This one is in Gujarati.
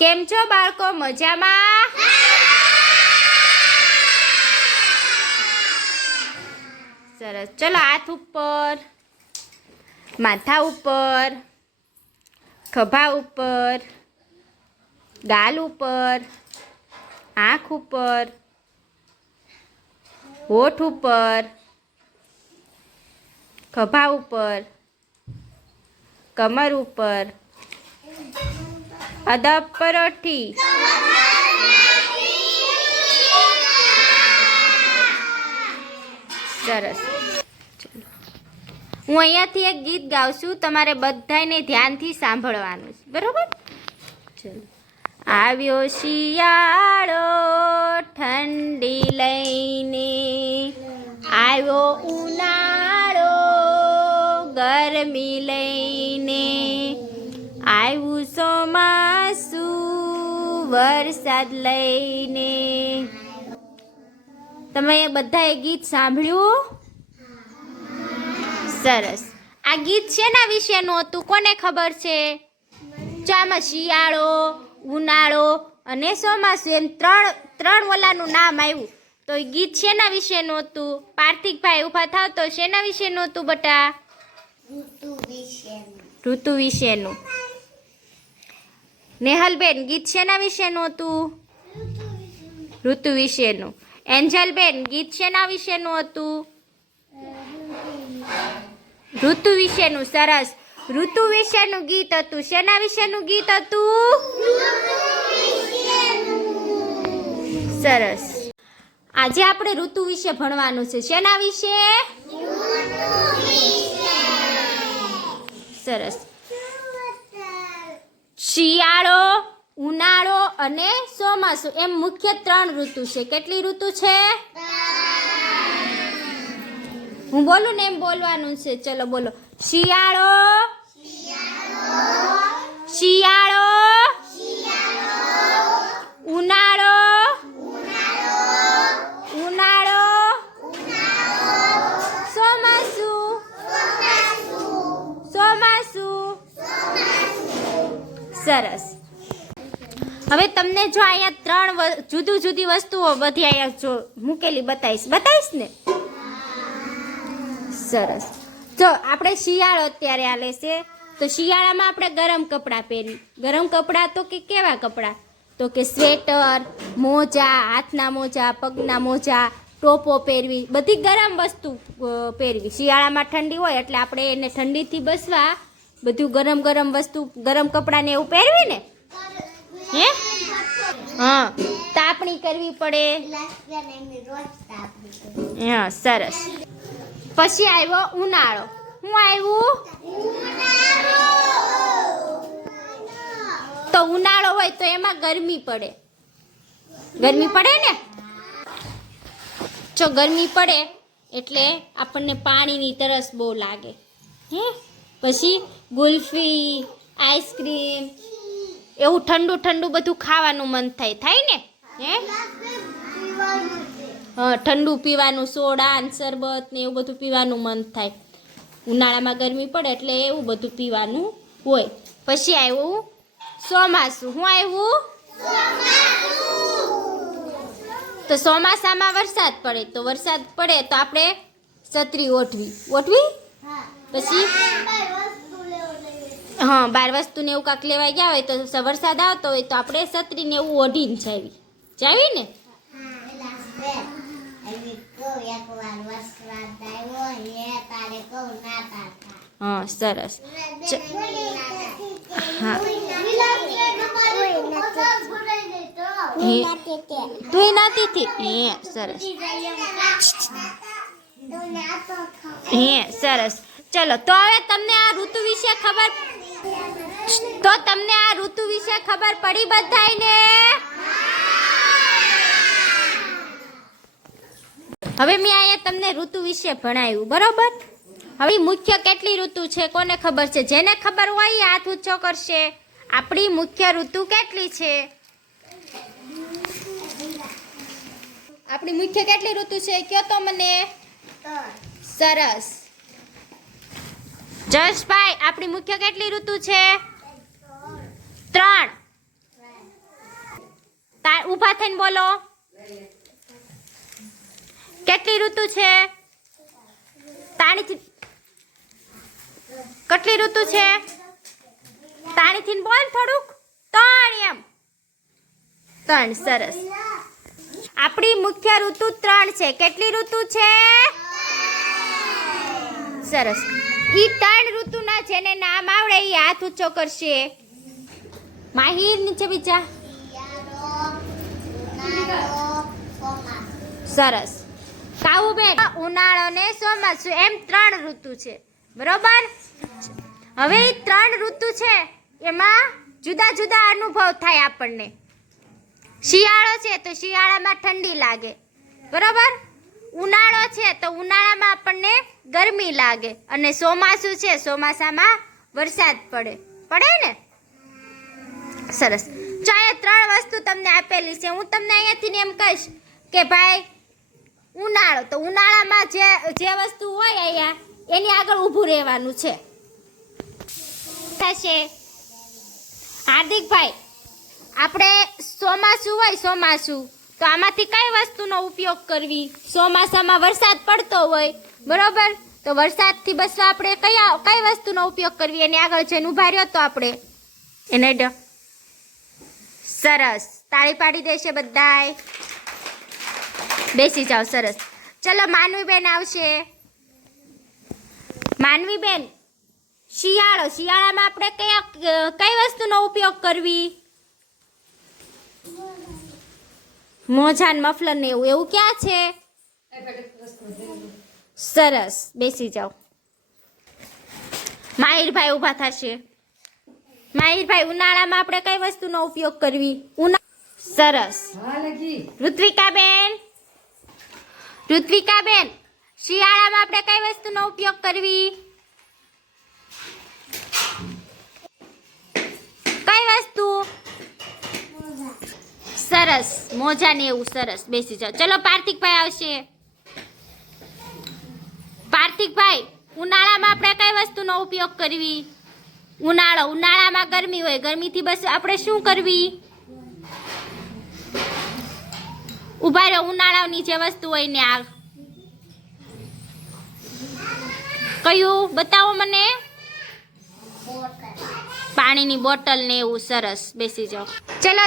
કેમ છો બાળકો? મજામાં? સરસ. ચલો, હાથ ઉપર, માથા ઉપર, ખભા ઉપર, ગાલ ઉપર, આંખ ઉપર, હોઠ ઉપર, ખભા ઉપર, કમર ઉપર, અદબ પરોઠી, સરસ. હું અહીંયાથી એક ગીત ગાઉં છું, તમારે બધાને ધ્યાનથી સાંભળવાનું છે, બરોબર? ચલો. આવ્યો શિયાળો ઠંડી લઈને, આવ્યો ઉનાળો ગરમી લઈને, આવ્યું ચોમાસું વરસાદ લઈને. તમે બધાએ ગીત સાંભળ્યું? સરસ. આ ગીત શેના વિશેનું હતું? કોને ખબર છે? ચામાં શિયાળો, ઉનાળો અને ચોમાસું એમ ત્રણ ઓલાનું નામ આવ્યું. તો એ ગીત શેના વિશેનું હતું? પાર્થિકભાઈ ઊભા થાવ તો શેના વિશેનું હતું બટા? ઋતુ વિશેનું. નેહલબેન, ગીત શેના વિશેનું હતું? ઋતુ વિશેનું. એન્જલબેન, ગીત શેના વિશેનું હતું? ઋતુ વિશેનું. સરસ. ઋતુ વિશેનું ગીત હતું. શેના વિશેનું ગીત હતું? સરસ. આજે આપણે ઋતુ વિશે ભણવાનું છે. શેના વિશે? સરસ. શિયાળો, ઉનાળો અને ચોમાસું એમ મુખ્ય 3 ઋતુ છે. કેટલી ઋતુ છે? હું બોલું ને એમ બોલવાનું છે. ચલો બોલો. શિયાળો, શિયાળો, ઉનાળો, ઉનાળો, ચોમાસું, ચોમાસું. સરસ. હવે તમને જો અહીંયા 3 જુદી જુદી વસ્તુઓ બધી અહીંયા જો મૂકેલી બતાવીશ ને? સરસ. જો આપણે શિયાળો અત્યારે હાલે છે, તો શિયાળામાં આપણે ગરમ કપડાં પહેરી. ગરમ કપડાં તો કે કેવા કપડાં? તો કે સ્વેટર, મોજા, હાથના મોજા, પગના મોજા, ટોપો પહેરવી, બધી ગરમ વસ્તુ પહેરવી. શિયાળામાં ઠંડી હોય એટલે આપણે એને ઠંડીથી બચવા બધું ગરમ ગરમ વસ્તુ, ગરમ કપડાને એવું પહેરવી ને? હે? હા, તાપણી કરવી પડે. હા, સરસ. પછી આવ્યો ઉનાળો. શું આવ્યું? તો ઉનાળો હોય તો એમાં ગરમી પડે. ગરમી પડે ને? જો ગરમી પડે એટલે આપણને પાણીની તરસ બહુ લાગે. હે? પછી ગુલ્ફી, આઈસ્ક્રીમ એવું ઠંડુ ઠંડુ બધું ખાવાનું મન થાય ને? હે? હા, ઠંડુ પીવાનું, સોડા ને શરબત ને એવું બધું પીવાનું મન થાય. ઉનાળામાં ગરમી પડે એટલે એવું બધું પીવાનું હોય. પછી આવ્યું ચોમાસું. શું આવ્યું? તો ચોમાસામાં વરસાદ પડે. તો વરસાદ પડે તો આપણે છત્રી ઓઢવી. પછી હા, 12 વસ્તુને એવું કાંક લેવા ગયા હોય તો વરસાદ આવતો હોય તો આપણે છત્રીને એવું ઓઢીને જાવી ને? હા, સરસ. હા, તું નથી થી. હે, સરસ. હે, સરસ. ચલો, તો હવે તમને આ ઋતુ વિશે ખબર પડી બધાયને? હવે મેં અહીંયા તમને ઋતુ વિશે ભણાવ્યું, બરોબર? હવે મુખ્ય કેટલી ઋતુ છે કોને ખબર છે? જેને ખબર હોય હાથ ઊંચો કરશે. આપણી મુખ્ય ઋતુ કેટલી છે? આપણી મુખ્ય કેટલી ઋતુ છે કયો તો મને? સરસ. જશભાઈ, આપણી મુખ્ય કેટલી ઋતુ છે? 3. ઊભા થઈને બોલો. કેટલી ઋતુ છે? તાણીથી કેટલી ઋતુ છે? તાણીથી બોલ થોડુંક. 3 એમ. 3. સરસ. આપણી મુખ્ય ઋતુ 3 છે. કેટલી ઋતુ છે? સરસ. ઈ 3 ઋતુના જેને નામ આવડે એ હાથ ઊંચો કરશે. માહિર નીચે બીજા. સરસ. કાવુબેન, ઉનાળો ને ચોમાસું એમ 3 ઋતુ છે, બરોબર? હવે ઈ 3 ઋતુ છે એમાં જુદા જુદા અનુભવ થાય આપણને. શિયાળો છે તો શિયાળામાં ઠંડી લાગે, બરોબર? ઉનાળો છે તો ઉનાળામાં આપણને ગરમી લાગે, અને ચોમાસું છે ચોમાસામાં વરસાદ પડે ને. સરસ. જો અહીંયા 3 વસ્તુ તમને આપેલી છે. હું તમને અહીંયાથી એમ કહીશ કે ભાઈ ઉનાળો, તો ઉનાળામાં જે વસ્તુ હોય અહીંયા એની આગળ ઊભું રહેવાનું છે. થશે. હાર્દિકભાઈ, આપણે ચોમાસું હોય, ચોમાસું, તો આમાંથી કઈ વસ્તુનો ઉપયોગ કરવી? ચોમાસામાં વરસાદ પડતો હોય, બરોબર? તો વરસાદથી બચવા આપણે કઈ વસ્તુનો ઉપયોગ કરવી? એની આગળ જઈને ઉભા રહ્યો તો આપણે એને સરસ. તાળી પાડી દેશે બધાય. બેસી જાઓ. સરસ. ચલો માનવીબેન આવશે. માનવીબેન, શિયાળામાં આપણે કઈ વસ્તુનો ઉપયોગ કરવી? મોજા ને મફલર ને એવું ક્યાં છે? સરસ. બેસી જાઓ. માહિરભાઈ ઊભા થશે. માહિરભાઈ, ઉનાળામાં આપણે કઈ વસ્તુનો ઉપયોગ કરવી? સરસ. ઋત્વિકાબેન, શિયાળામાં આપણે કઈ વસ્તુનો ઉપયોગ કરવી? કઈ વસ્તુ? સરસ. મોજા ને એવું. સરસ. બેસી જાઓ. ચલો પાર્થિકભાઈ આવશે. પાર્થિકભાઈ, ઉનાળામાં આપણે કઈ વસ્તુનો ઉપયોગ કરવી? ઉનાળામાં ગરમી હોય, ગરમીથી બસ આપણે શું કરવી? ઉભા રહો. ઉનાળાની જે વસ્તુ હોય ને આ કયું બતાવો મને. પાણીની બોટલ ને એવું. સરસ. બેસી જાઓ. ચલો